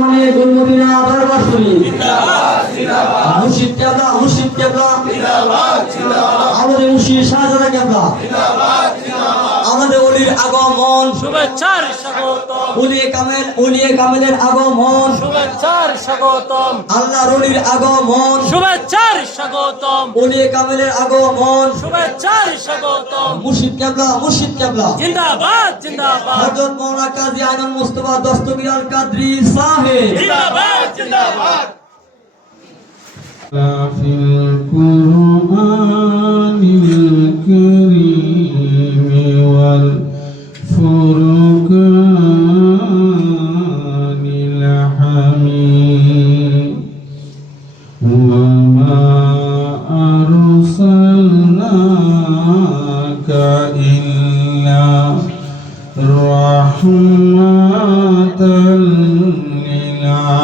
মনে গুলমদিনা দরবার শরীফ জিন্দাবাদ জিন্দাবাদ মুর্শিদ কেবলা আমাদের মুর্শিদ শাহজাদা কেবলা জিন্দাবাদ জিন্দাবাদ আমাদের ওলির আগমন শুভেচ্ছার স্বাগতম ওলিয়ে কামেলের আগমন শুভেচ্ছার স্বাগতম আল্লাহর ওলির আগমন শুভেচ্ছার স্বাগতম ওলিয়ে কামেলের আগমন শুভেচ্ছার স্বাগতম মুর্শিদ কেবলা জিন্দাবাদ জিন্দাবাদ হযরত মাওলানা কাজী আইনুল মুস্তাফা দস্তগীর আল কাদরি সাহেব জিন্দাবাদ জিন্দাবাদ في القرآن الكريم والفرقان الحميد وما أرسلناك إلا رحمة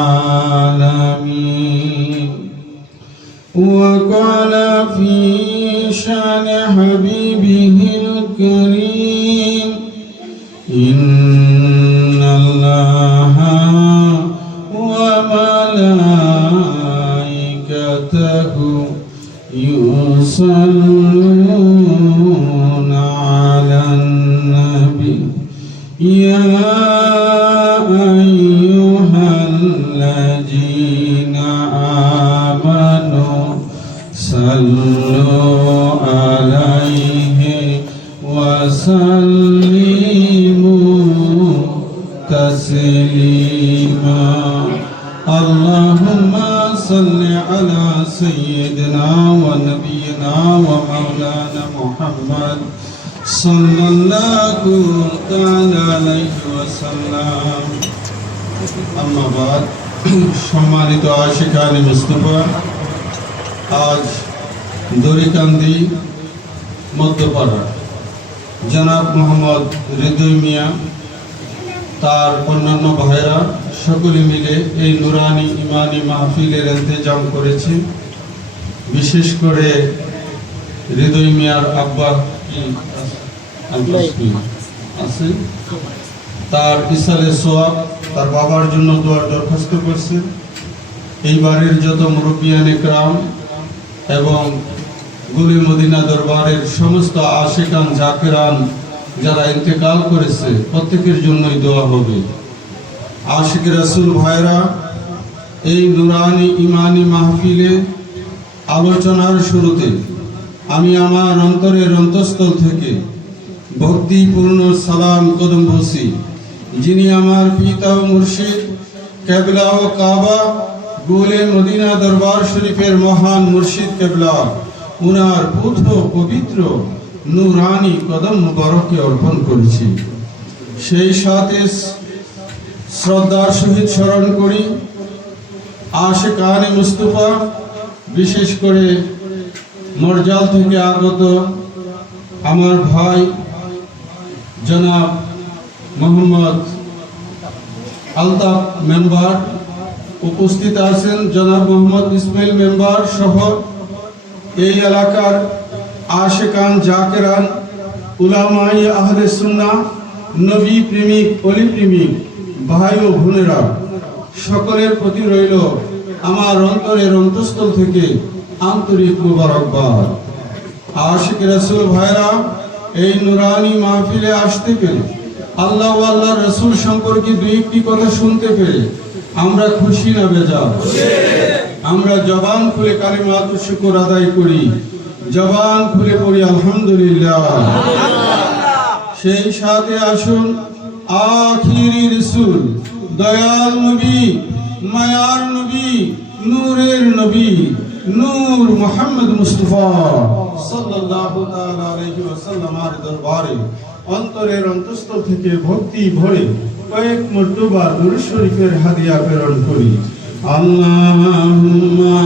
للعالمين وقال في شان حبيبه الكريم إن الله وملائكته يصلون على النبي يا أيها الذين آمنوا صلوا عليه وسلموا تسليما اللهم صل على سيدنا ونبينا ومولانا محمد صلى الله تعالى عليه وسلم أما بعد সম্মানিত আশিকানে মুস্তাফা আজ দড়িকান্দি মধ্যপাড়া জনাব মোহাম্মদ হৃদয় মিয়া তার অন্যান্য ভাইরা সকলে মিলে এই নুরানি ইমানি মাহফিলের ইন্তজাম করেছে। বিশেষ করে হৃদয় মিয়ার আব্বা আছে তার ইসালে সোয়াব তার বাবার জন্য দোয়ার দরখাস্ত করছেন। এই বাড়ির যত মুরব্বিয়ানে کرام এবং গুলি মদিনা দরবারের সমস্ত আশিকান জাকিরান যারা ইন্তেকাল করেছে প্রত্যেকের জন্যই দোয়া হবে। আশিক রাসূল ভাইরা, এই নুরানি ইমানি মাহফিলে আলোচনার শুরুতে আমি আমার অন্তরের অন্তঃস্থল থেকে ভক্তিপূর্ণ সালাম কদম বসি যিনি আমার পিতা ও মুর্শিদ কেবলা ও কাবা গুলে মদিনা দরবার শরীফের মহান মুর্শিদ কেবলা উনার পুত্র পবিত্র নুরানি কদম মুবারককে অর্পণ করেছি। সেই সাথে শ্রদ্ধার সহিত স্মরণ করি আশিকানে মুস্তাফা, বিশেষ করে মরজাল থেকে আগত আমার ভাই জনাব মোহাম্মদ আলতাফ মেম্বার, উপস্থিত আছেন জনাব মোহাম্মদ ইসমাইল মেম্বার সহ এই এলাকার আশিকান জাকিরান উলামায়ে আহলে সুন্নাহ নবী প্রেমিক অলি প্রেমিক ভাই ও বোনেরা, সকলের প্রতি রইল আমার অন্তরের অন্তঃস্থল থেকে আন্তরিক মোবারকবাদ। আশিক রাসূল ভাইরা, এই নুরানি মাহফিলে আসতে পেরে আল্লাহ ও আল্লাহর রাসূল সম্পর্কে দুই একটি কথা শুনতে পেরে আমরা খুশি না বেজার? আমরা জবান খুলে কালিমাতুশ শুকর আদায় করি, জবান খুলে পড়ি আলহামদুলিল্লাহ। সেই সাথে আসুন আখিরি রাসূল, দয়াল নবী, মায়ার নবী, নূরের নবী, নূর মুহাম্মদ মুস্তাফা সাল্লাল্লাহু তাআলা আলাইহি ওয়াসাল্লামের দরবারে অন্তরের অন্তঃস্থল থেকে ভক্তি ভরে কয়েক মর্তবা দুরূদ শরীফের হাদিয়া প্রেরণ করি। আল্লাহুম্মা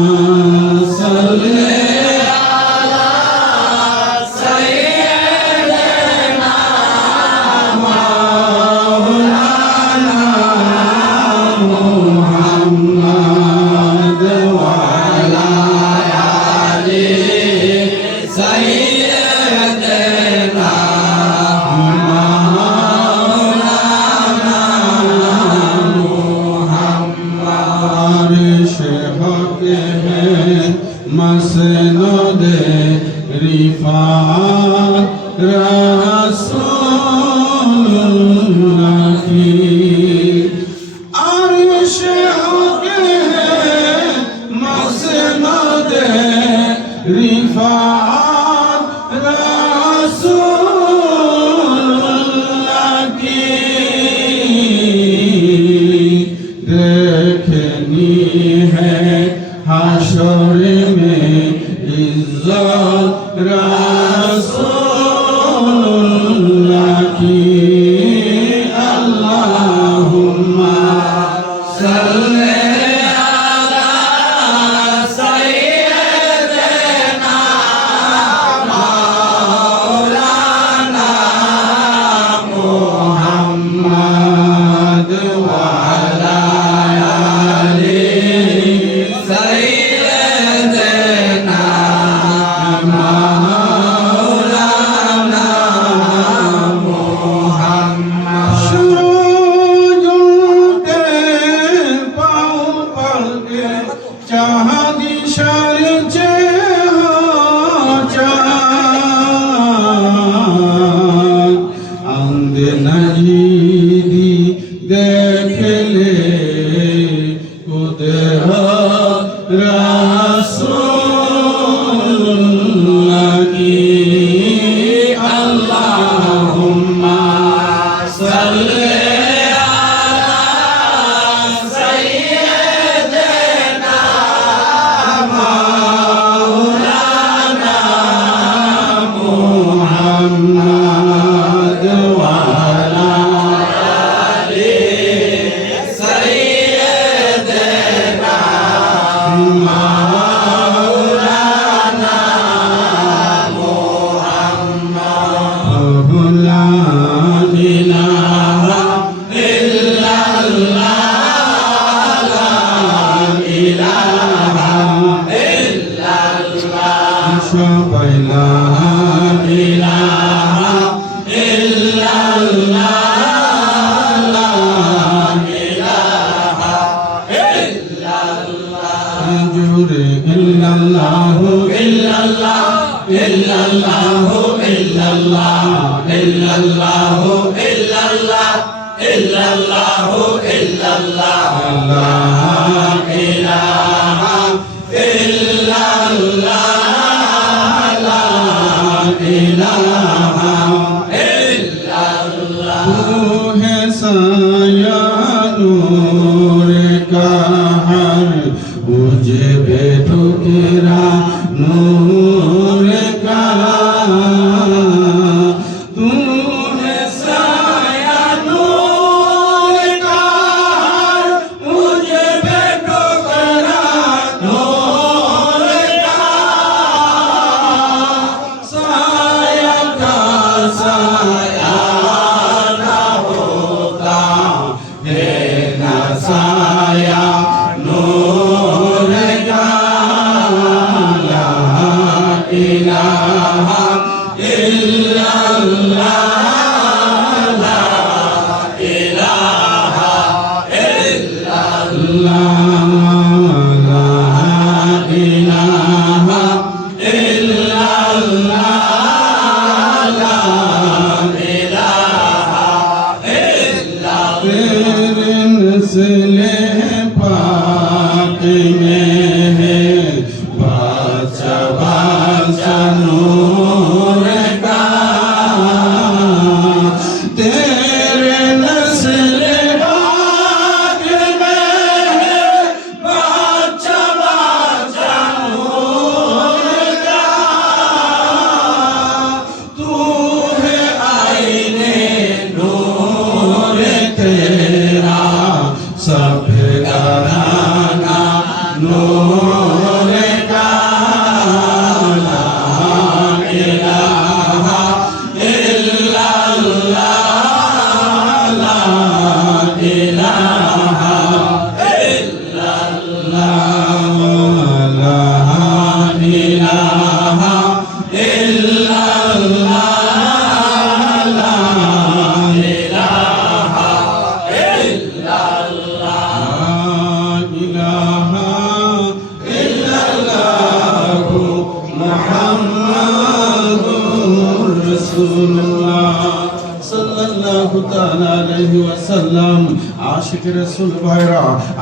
সাল্লি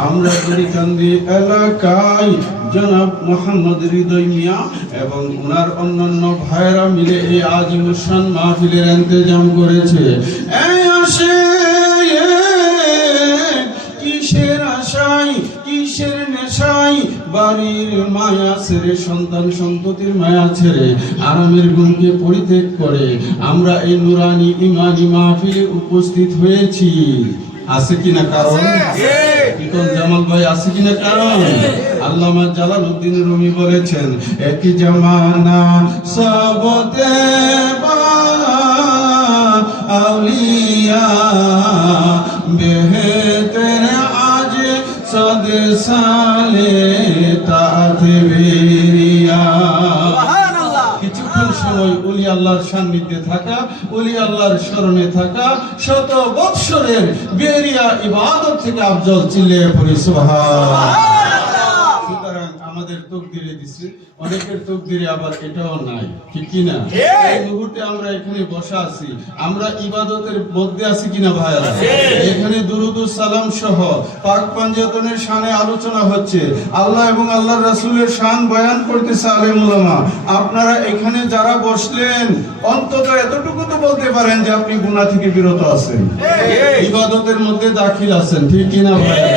আমরা গরিকান্দি এলাকায় জনাব মোহাম্মদ হৃদয় মিয়া এবং ওনার অন্যান্য ভাইরা মিলে এই আজিমুসান মাহফিলের ইন্তজাম করেছে। এই আসে কিসের আশায় কিসের নেশায় বাড়ির মায়া ছেড়ে সন্তান সন্ততির মায়া ছেড়ে আরামের গুণকে পরিত্যাগ করে আমরা এই নুরানি ইমানি মাহফিলে উপস্থিত হয়েছি। আছে কিনা কারণ? ইকন জামাল ভাই আছে কিনা কারণ? আল্লামা জালালউদ্দিন রুমি বলেছেন একই জামানা সবতে আউলিয়া বেহতর আজ সদ সালে তাতবীরিয়া। কিছুক্ষণ সময় ওলি আল্লাহর সান্নিধ্যে থাকা, ওলি আল্লাহর স্মরণে থাকা শত বৎসরের বেরিয়া ইবাদত থেকে আফজল। চিল্লিয়ে পড়ি সুবহান। সুতরাং আমাদের তকদিরে দিছে, অনেকের তকদিরে আবার এটাও নাই, ঠিক কি না? এই মুহূর্তে আমরা এখানে বসা আছি, আমরা ইবাদতের মধ্যে আছি কিনা ভাইরা? এখানে দুরুদ ও সালাম সহ পাক পাঞ্জাতনের শানে আলোচনা হচ্ছে, আল্লাহ এবং আল্লাহর রাসূলের শান বয়ান করতেছে আলেম উলামা। আপনারা এখানে যারা বসলেন অন্তত এতটুকু তো বলতে পারেন যে আপনি গুনাহ থেকে বিরত আছেন, ইবাদতের মধ্যে দাখিল আছেন, ঠিক কি না ভাইরা?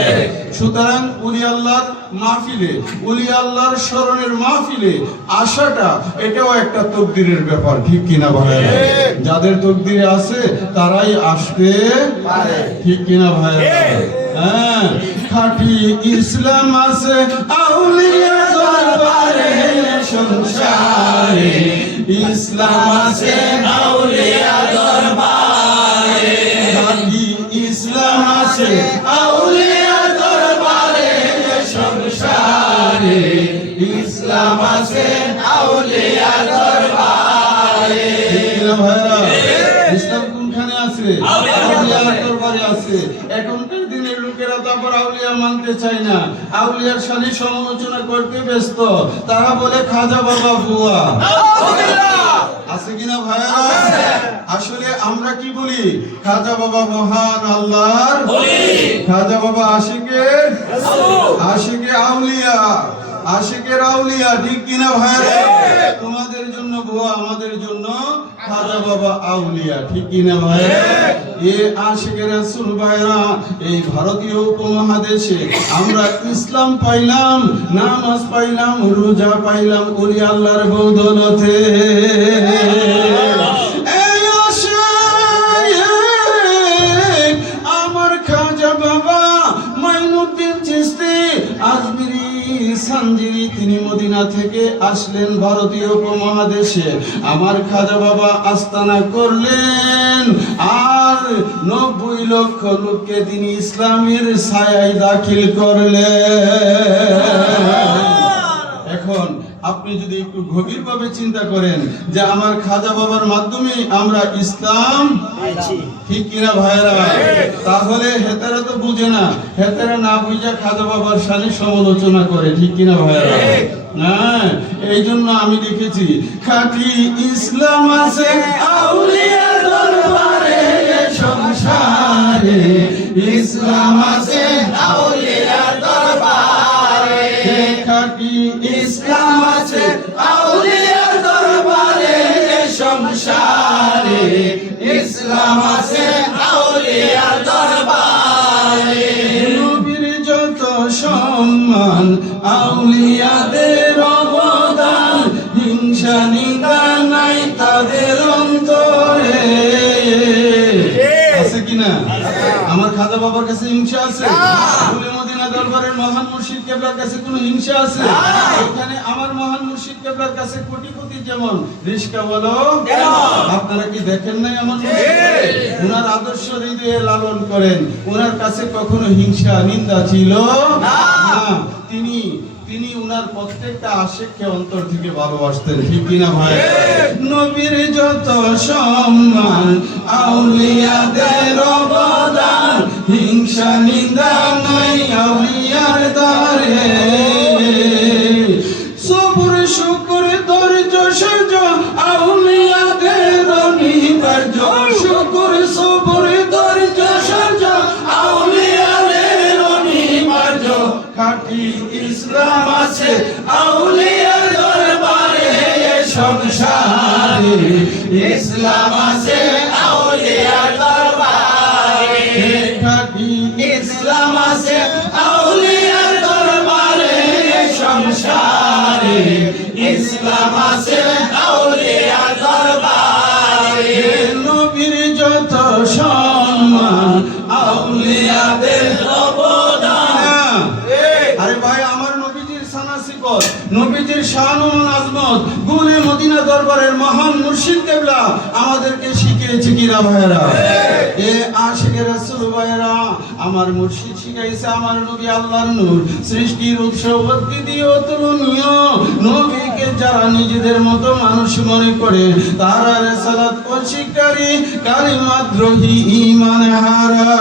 সুতরাং ওলি আল্লাহর মাহফিলে, ওলি আল্লাহর স্মরণের মাহফিলে আসাটা এটাও একটা তকদিরের ব্যাপার, ঠিক কিনা ভাইরা? যাদের তকদিরে আছে তারাই আসতে পারে, ঠিক কিনা ভাইরা? হ্যাঁ, খাঁটি ইসলাম আছে আউলিয়া দরবারে সংসারে, ইসলাম আছে আউলিয়া দরবারে, খাঁটি ইসলাম আছে আউলিয়া দরবারে সংসারে, ইসলাম আছে আউলিয়া দরবারে। ভাইরা, ইসলাম কোনখানে আছে? আউলিয়ার দরবারে আছে। এখনকার দিনের লোকেরা তো আবার আউলিয়া মানতে চায় না, আউলিয়ার শানে সমালোচনা করতে ব্যস্ত। তারা বলে খাজা বাবা ভুয়া। আছে কিনা ভাইরা? আসলে আমরা কি বলি? খাজা বাবা মহান আল্লাহর ওলি, খাজা বাবা আশিকের আউলিয়া, আশিকের আউলিয়া, ঠিক কিনা ভাইরা? তোমাদের জন্য ভুয়া, আমাদের জন্য খাজা বাবা আউলিয়া, ঠিক কিনা ভাইরা? এ আশিকের রাসূল ভাইরা, এই ভারতীয় উপমহাদেশে আমরা ইসলাম পাইলাম, নামাজ পাইলাম, রোজা পাইলাম ওলি আল্লাহর বদৌলতে। আমার খাজা বাবা মাইনুদ্দিন চিশতি আজমিরি সানজিরি, তিনি মদিনা থেকে আসলেন ভারতীয় উপমহাদেশে। আমার খাজা বাবা আস্তানা করলেন, আর 90 লক্ষ লোককে তিনি ইসলামের ছায়ায় দাখিল করলেন। এখন আপনি যদি একটু গভীরভাবে চিন্তা করেন যে আমার খাজা বাবার মাধ্যমে আমরা ইসলাম, ঠিক কিনা ভাইরা? তাহলে হেতারা তো বুঝে না, হেতারা না বুঝে খাজা বাবার শানে সমালোচনা করে, ঠিক কিনা ভাইরা? না, এই জন্য আমি লিখেছি খাঁটি ইসলাম আছে আউলিয়া দরবারে সংসারে, ইসলাম আছে আউলিয়া দরবারে, খাঁটি ইসলাম আছে আউলিয়া দরবারে সংসারে, ইসলাম আছে আউলিয়া দরবারে। নবীর যত সম্মান আউলিয়াদের অবদান, হিংসা নিন্দা নাই তাদের অন্তরে। আছে কিনা? আমার খাজা বাবার কাছে হিংসা আছে? ফুলে মদিনা দরবারের মহান মুর্শিদ কেবলার কাছে কোনো হিংসা আছে? এখানে আমার মহান মুর্শিদ কেবলার কাছে কোটি কোটি যেমন রিস্কা বলো, আপনারা কি দেখেন নাই? আমার ওনার আদর্শ হৃদয়ে লালন করেন, ওনার কাছে কখনো হিংসা নিন্দা ছিল না। তিনি উনার প্রত্যেকটা আশিককে অন্তর থেকে ভালোবাসতেন, ঠিক কিনা ভাই? নবীর যত সম্মান আউলিয়াদের অবদান, হিংসা নিন্দা নাই আউলিয়ার দ্বারে। সবর শুকর ধৈর্য সহ্য আউলিয়াদের অনিবার্য, শুকর সবর ধৈর্য সহ্য আউলিয়াদের অনিবার্য। খাঁটি ইসলাম আছে আউলিয়ার দরবারে সংসারে, ইসলাম আছে আউলিয়ার দরবারে, খাঁটি ইসলাম আছে আউলিয়ার দরবারে সংসারে, ইসলাম আছে আউলিয়ার দরবারে। নবীর যত সম্মান আউলিয়া আউলিয়াদের অবদান। আরে ভাই আমার নবীজির সানাসিকত, নবীজির শান ও আজমত গুলে মদিনা দরবারের মহান মুর্শিদ কেবলা আমাদেরকে শিখিয়েছে কিনা ভাইরা? এ আশিকে রাসূল ভাইরা, আমার মুর্শিদ শিখাইছে আমার নবী আল্লাহর নূর, সৃষ্টির উৎস অদ্বিতীয় অতুলনীয় নবীকে যারা নিজেদের মতো মানুষ মনে করে তারা রিসালাত অস্বীকারী কালিমাদ্রোহী ঈমান হারা।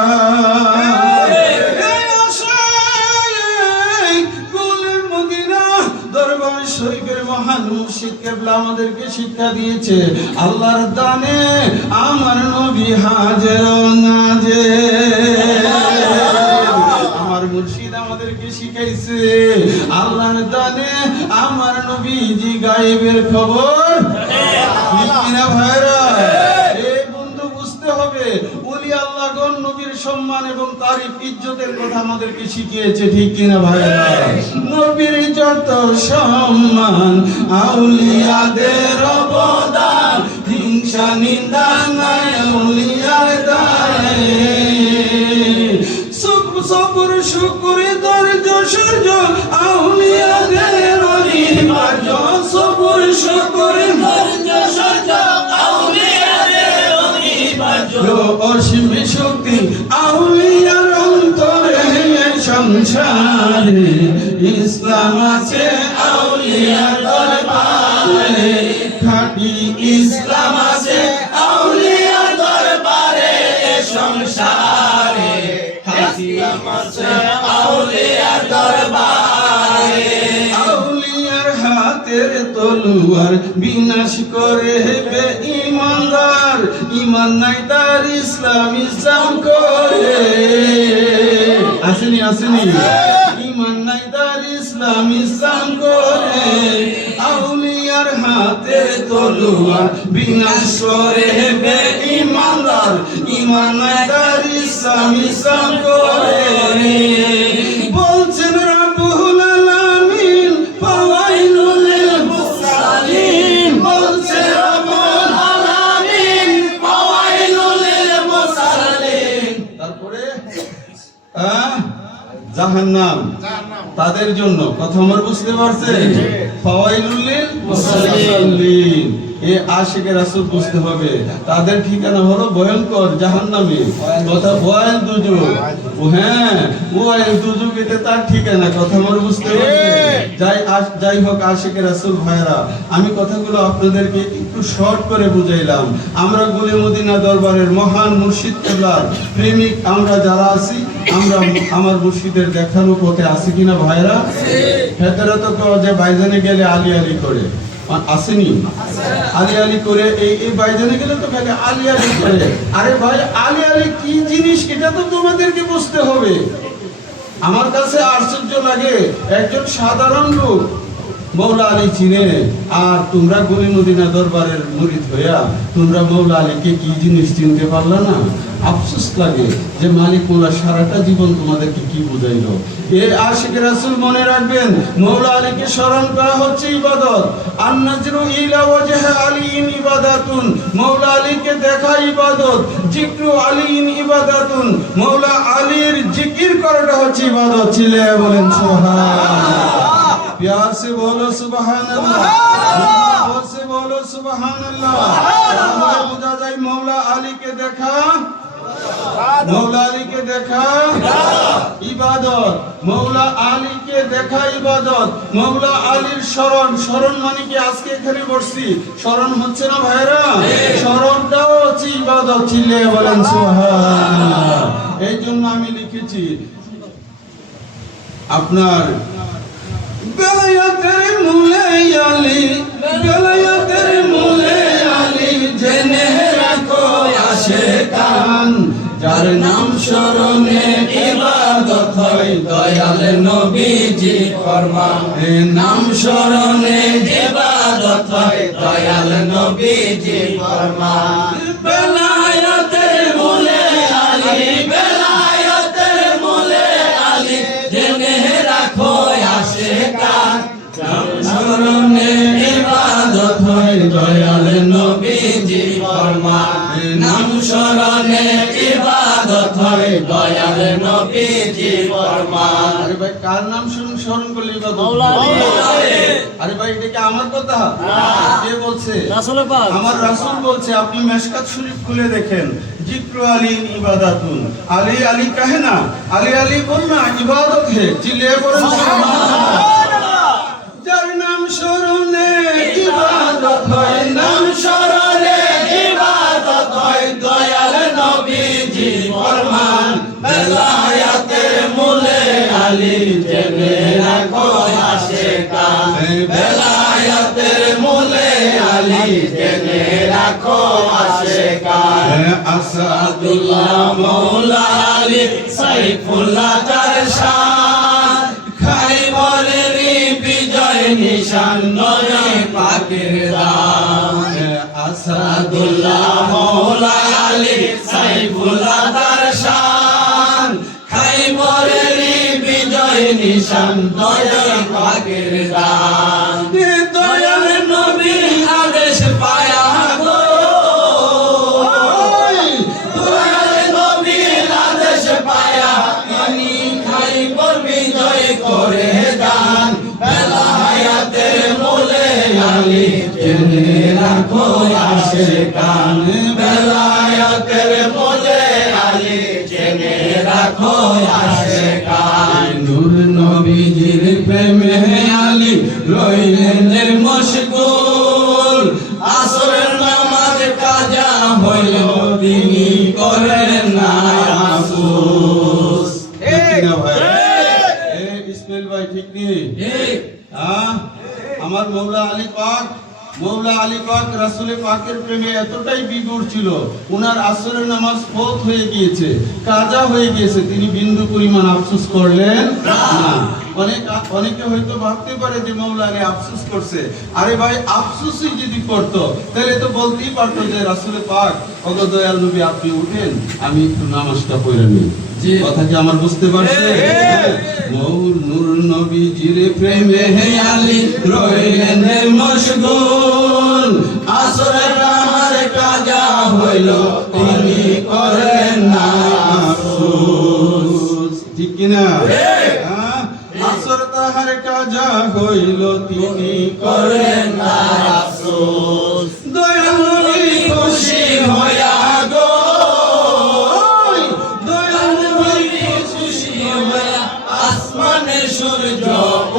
দরবার শরীফের মহান মুর্শিদ কেবলা আমাদেরকে শিক্ষা দিয়েছে আল্লাহর দানে আমার নবী হাজির নাজির। আমার মুর্শিদ আমাদেরকে শিখাইছে আল্লাহর দানে আমার নবীজি গায়েবের খবর। ঠিক কিনা ভাইরা? বুঝতে হবে ওলি আল্লাহগণ নবীর সম্মান এবং তারিফ ইজ্জতের কথা আমাদেরকে শিখিয়েছে। ঠিক কিনা ভাইরা? নবীর যত সম্মান আউলিয়াদের অবদান, হিংসা নিন্দা নাই আউলিয়ার দায়ে। সবর শুকর ধৈর্য সূর্য আউলিয়াদের অনিবার্য। সবর শুকর ধৈর্য সূর্য আউলিয়াদের অনিবার্য। অসীম শক্তি আউলিয়ার অন্তরে সংসারে, ইসলাম আছে আউলিয়ার দরবারে। খাঁটি ইসলাম আছে আউলিয়ার দরবারে সংসারে। ইসলাম আছে আউলিয়ার দরবারে। আউলিয়ার হাতের তলোয়ার বিনাশ করে বেঈমানদার, ঈমান নাই তার ইসলাম ইসলাম করে। আসেনি আসেনি? ঈমান নাই তার ইসলাম ইসলাম করে। আউলিয়ার হাতের তলোয়ার বিনাশ করে বেঈমানদার, ঈমান নাই তার ইসলাম ইসলাম করে। বলছেন রাব্বুল আলামিন ফাওয়াইলুল লিল মুসাল্লিন। বলছেন রাব্বুল আলামিন ফাওয়াইলুল লিল মুসাল্লিন। তারপরে জাহান্নাম তাদের জন্য। কথা আমার বুঝতে পারছেন? ফাওয়াইলুল লিল মুসাল্লিন। এই আশিকে রাসূল বুঝতে হবে তাদের ঠিকানা হলো ভয়ঙ্কর জাহান্নামে। কথা ওয়াইল দুজুগ। হ্যাঁ, ওয়াইল দুজুগ এটা তার ঠিকানা। কথা আমার বুঝতে পারছেন? যাই হোক আশিকে রাসূল ভাইরা, আমি কথাগুলো আপনাদেরকে একটু শর্ট করে বুঝাইলাম। আমরা গুলে মদিনা দরবারের মহান মুর্শিদ কেবলার প্রেমিক আমরা যারা আছি, আমরা আমার মুর্শিদের দেখানো পথে আছি কিনা ভাইরা? ভেতরে তো যে বাইজানে গেলে আলি আলি করে আসেনি? আলি আলি করে এই বাইজানে গেলে তো খালি আলি আলি করে। আরে ভাই আলি আলি কি জিনিস এটা তো তোমাদেরকে বুঝতে হবে। আমার কাছে আশ্চর্য লাগে একজন সাধারণ লোক মৌলা আলী চিনে, আর তোমরা গলি মদিনা দরবারের মুরিদ হইয়া তোমরা মৌলা আলীকে কি জিনিস চিনতে পারলা না। আফসোস লাগে যে মালিক মৌলা সারাটা জীবন তোমাদেরকে কি বুঝাইলো। এ আশিক রাসূল মনে রাখবেন, মৌলা আলীকে স্মরণ করা হচ্ছে ইবাদত। আন-নাজরু ইলা ওয়াজহি আলীন ইবাদাতুন। মৌলা আলীকে দেখা ইবাদত। জিকরু আলীন ইবাদাতুন। মৌলা আলীর জিকির করাটা হচ্ছে ইবাদত। চিল্লায়ে বলেন সুবহানাল্লাহ। प्यार से बोलो सुबहान अल्लाह, जोर से बोलो सुबहान अल्लाह। बुझा जाए मौला अली के देखा, मौला अली के देखा इबादत, मौला अली के देखा इबादत, मौला अलीर शरण। शरण माने কি আজকে এখানে বসছি শরণ হচ্ছে না ভাইরা? শরণটাও হচ্ছে ইবাদত। চিল্লায়ে বলেন সুবহানাল্লাহ। এই জন্য আমি লিখেছি আপনার বেলায়েতের মূলে আলী, বেলায়েতের মূলে আলী জেনে রাখো আশিকান। যার নাম স্মরণে ইবাদত হয় দয়াল নবীজি ফরমান। নাম স্মরণে ইবাদত হয় দয়াল নবীজি ফরমান। বেলায়েতের মূলে আলী, বেলায়েতের মূলে আলী জেনে রাখো আশিকান। নাম স্মরণে ইবাদত হয় দয়াল নবীজি ফরমান। নাম স্মরণে ইবাদত হয় দয়াল জি ফরমান। আরে ভাই কার নাম স্মরণ করলে ইবাদত? মাওলা আলী। আরে ভাই এটা কি আমার কথা? কে বলছে? রাসূল পাক। আমার রাসূল বলছে। আপনি মিশকাত শরীফ খুলে দেখেন, জিক্র আলী ইবাদাতুন। আলী আলী কাহে না, আলী আলী বলনা ইবাদত হে। চিল্লিয়ে পড়েন সুবহানাল্লাহ। যার নাম স্মরণে ইবাদত হয়, নাম স্মরণে ইবাদত হয়, দয়াল নবীজি ফরমান। বেলায়াতের মূলে আলী জেনে রাখো আশিকান। বেলায়াতের মূলে আলী জেনে রাখো আশিকান। আসাদুল্লাহ মৌলা আলী সাইফুল্লাহ তার শান। খাইবরের বিজয় নিশান নবী পাকের দান। আসাদুল্লাহ মৌলা আলী সাইফুল্লাহ তার শান। খাইবরের বিজয় নিশান নবী পাকের দান। দয়াল নবীর আদেশ পায়া গো, দয়াল নবীর আদেশ পায়া তিনি খাইবর বিজয় করে দান। বেলায়াতের মূলে আলী জেনে রাখো আশিকান। বেলায়াতের মূলে আলী জেনে রাখো আশিকান। নূর নবীজির প্রেমে আলী রইলেন মশগুল। আসরের নামাজ কাজা হইল তিনি করেন না আফসোস। ঠিক না ভাই? ইসমাইল ভাই ঠিক নেই? আমার মৌলা আলী পাক রাসূল পাকের প্রেমে এতটাই বিভোর ছিল, উনার আসরের নামাজ ফরজ হয়ে গিয়েছে, কাজা হয়ে গিয়েছে, তিনি বিন্দু পরিমাণ আফসোস করলেন না। অনেকে হয়তো ভাবতে পারে যে মৌলা আলী আফসোস করছে। আরে ভাই আফসোসই যদি করতো তাহলে তো বলতেই পারতো যে রাসূল পাক ওগো দয়াল নবী আপনি উঠেন, আমি একটু নামাজটা পড়ে নিই। কথা কি আমার বুঝতে পারছে? মৌর নূর নবীজির প্রেমে আলী রইলেন মশগুল। আসরের নামাজ কাজা হইল তিনি করেন না আফসোস। ঠিক কিনা? আসর তাহার কাজা হইল তিনি করেন না আফসোস। দয়াল নবী খুশি হইয়া গো, দয়াল নবী খুশি হইয়া আসমানে সূর্য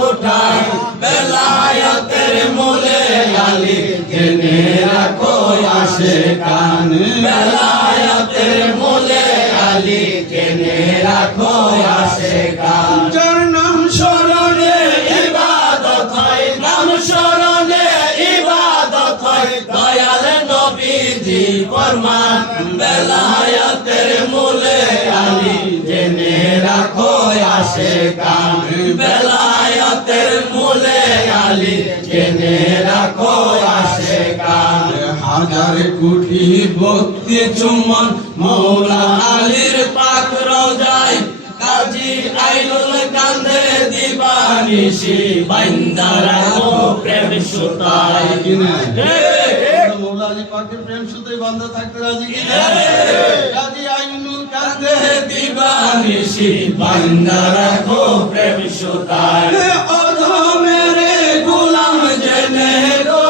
ওঠায়। বেলায়াতের মূলে আলী জেনে রাখো আশিকান। বেলায়াতের মূলে আলী জেনে রাখো আশিকান। যার নাম স্মরণে ইবাদত হয়, নাম স্মরণে ইবাদত হয়, দয়াল নবীজি ফরমান। বেলায়াতের মূলে আলী জেনে রাখো আশিকান। বেলায়াতের মূলে আলী জেনে রাখো আশিকান। হাজার কোটি ভক্তি চুম্বন মৌলা আলীর পাক রওজায়। কাজী আইনুল কান্দে দিবানিশি বাইন্দারা ও প্রেম সুতায়। মৌলা আলী পাকের প্রেম সুতায় বান্ধা থাকতে রাজি কিনা? কাজী আইনুল কান্দে দিবানিশি বাইন্দারা ও প্রেম সুতায়। অধমের গোলাম জেনে গো,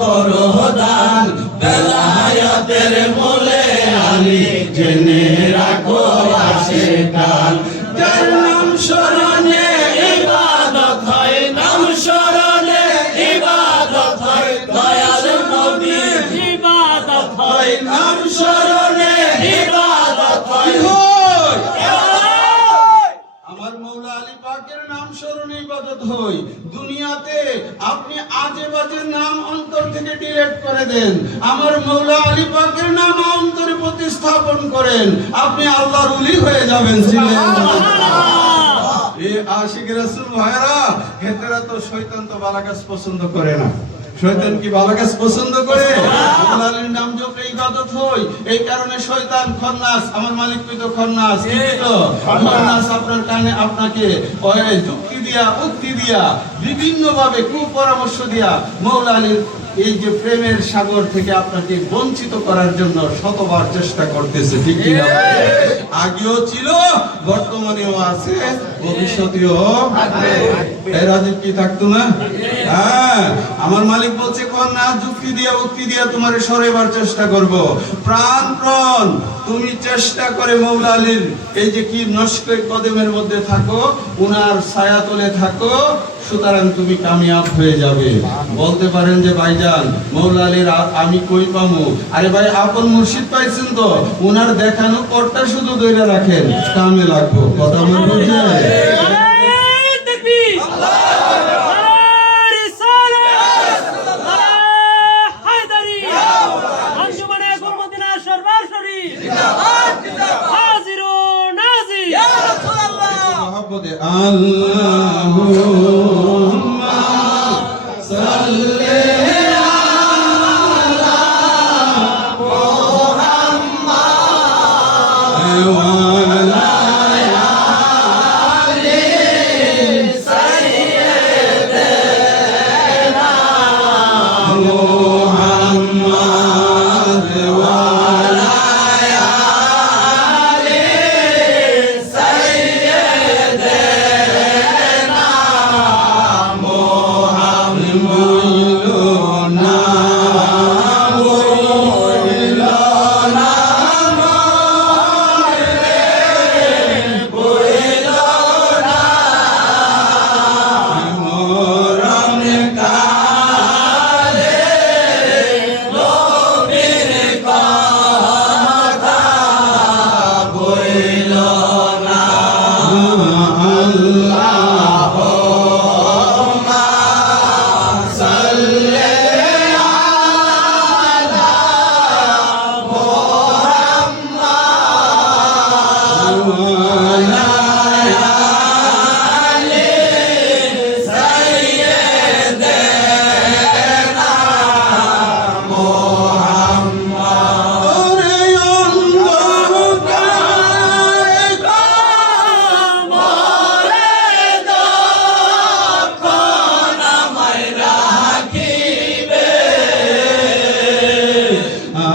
করো দান। বেলায়াতের মূলে আলী জেনে রাখো আশিকান। যার নাম স্মরণে ইবাদত হয়, নাম স্মরণে ইবাদত হয়, দয়াল নবীর ইবাদত হয়, নাম স্মরণে ইবাদত হয়। আমার মৌলা আলী পাকের নাম স্মরণে ইবাদত হয়। দুনিয়াতে আপনি আজে বাজে নাম অন্তর থেকে ডিলিট করে দেন, আমার মৌলা আলী পাকের নাম অন্তরে প্রতিস্থাপন করেন, আপনি আল্লাহর ওলি হয়ে যাবেন। এই আশিক রাসূল ভাইরা, হেতেরা তো শয়তান তো ভালো কাজ পছন্দ করে না। শয়তান কি ভালো কাজ পছন্দ করে? মৌলা আলীর নাম জপলে ইবাদত হয়। এই কারণে শয়তান খন্নাস, আমার মালিক তো খন্নাস, কি তো খন্নাস আপনার কানে আপনাকে যুক্তি দিয়া উক্তি দিয়া বিভিন্ন ভাবে কুপরামর্শ দিয়া মৌলা আলীর এই যে প্রেমের সাগর থেকে আপনাকে বঞ্চিত করার জন্য শতবার চেষ্টা করতেছে, ঠিক কি না? আগেও ছিল, বর্তমানেও আছে, ভবিষ্যতেও এর রাজীব কি থাকতো না? হ্যাঁ, আমার মালিক বলছে কোন না যুক্তি দিয়া উক্তি দিয়া তোমারে সরাইবার চেষ্টা করব। প্রাণ তুমি চেষ্টা করে মৌলা আলীর এই যে কি নস্ক কদমের মধ্যে থাকো, উনার ছায়া তলে থাকো, সুতরাং তুমি কামিয়াব হয়ে যাবে। বলতে পারেন যে ভাইজান মৌলা আলীর আমি কই পামু? আরে ভাই, আপন মুর্শিদ পাইছেন তো, উনার দেখানো পথটা শুধু ধরে রাখেন, কামে লাগবো। কথা আমার বুঝে? আল্লাহুম্মা সাল্লি আলা মুহাম্মাদ ওয়া আলা আলি সাইয়্যিদিনা মুহাম্মাদ ওয়া আলা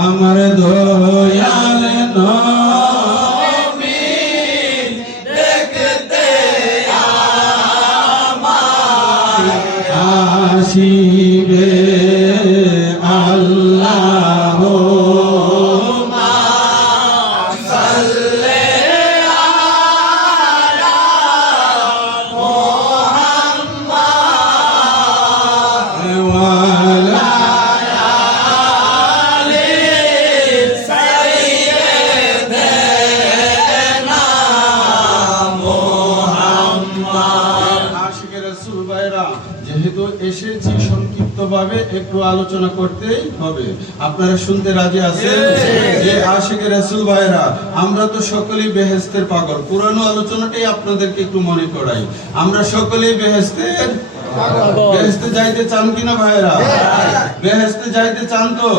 আমার দয়াল নবী দেখতে আমার আসিবে আল্লাহুম্মা সাল্লি আলা মুহাম্মাদ ওয়া আলা যেহেতু এসেছি সংক্ষিপ্তভাবে একটু আলোচনা করতেই হবে। আপনারা শুনতে রাজি আছেন? যে আশিকে রাসূল ভাইরা, আমরা তো সকলেই বেহেশতের পাগল। পুরানো আলোচনাটাই আপনাদেরকে একটু মনে করাই। আমরা সকলেই বেহেশতের পাগল। বেহেশতে যাইতে চান কিনা ভাইরা? বেহেশতে যাইতে চান তো?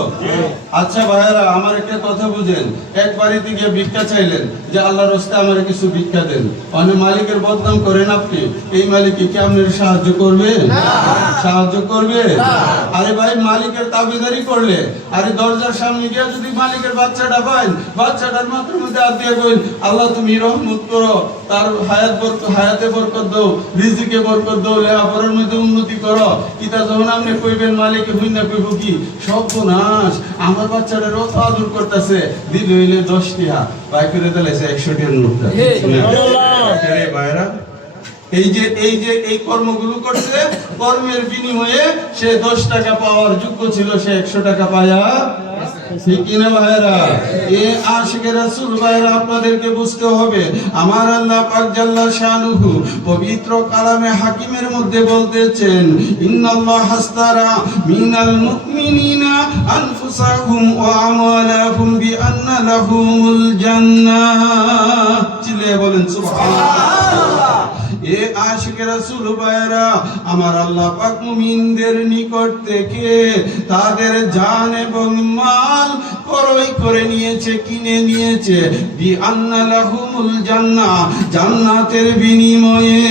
আচ্ছা ভাইরা, আমার একটা কথা বুঝেন। এক বাড়িতে গিয়ে ভিক্ষা চাইলেন যে আল্লাহর রাস্তায় আমার কিছু ভিক্ষা দেন। অনেক মালিকের বদনাম করেন আপনি, এই মালিক কি আপনার সাহায্য করবে? সাহায্য করবে? আরে ভাই, মালিকের তাবেদারি করলে, আরে দরজার সামনে গিয়ে যদি মালিকের বাচ্চাটা পান, বাচ্চাটার মাথার মধ্যে হাত দিয়ে কইন, আল্লাহ তুমি রহমত করো, তার হায়াতে বরকত দাও, রিজিকে বরকত দাও, লেখাপড়ার মধ্যে উন্নতি করো। কিতা যখন আপনি কইবেন মালিকে হুইনা কইব কি, সর্বনাশ, আমার বাচ্চাটার অত আদর করতেছে, দিলে হইলে 10 টাকা, বাই করে দিলেছে 100 টাকার নোটটা। আরে ভাইরা, এই কর্মগুলো করছে, কর্মের বিনিময়ে সে 10 টাকা পাওয়ার যোগ্য ছিল, সে 100 টাকা পায়া। ঠিক কিনা ভাইরা? এ আশিকে রাসূল ভাইরা, আপনাদেরকে বুঝতে হবে, আমার আল্লাহ পাক জাল্লা শানুহু পবিত্র কালামে হাকিমের মধ্যে বলতেছেন, ইন্নাল্লাহ হাস্তারা মিনাল মুমিনিনা আনফুসাহুম ওয়া আমওয়ালাহুম বিআন্না লাহুমুল জান্নাহ। চিল্লায়ে বলেন সুবহানাল্লাহ। এ আশিকে রাসূল ভাইরা, আমার আল্লাহ পাক মুমিনদের নিকট থেকে তাদের জান এবং মাল ক্রয় করে নিয়েছে, কিনে নিয়েছে, বিআন্না লাহুমুল জান্নাহ, জান্নাতের বিনিময়ে।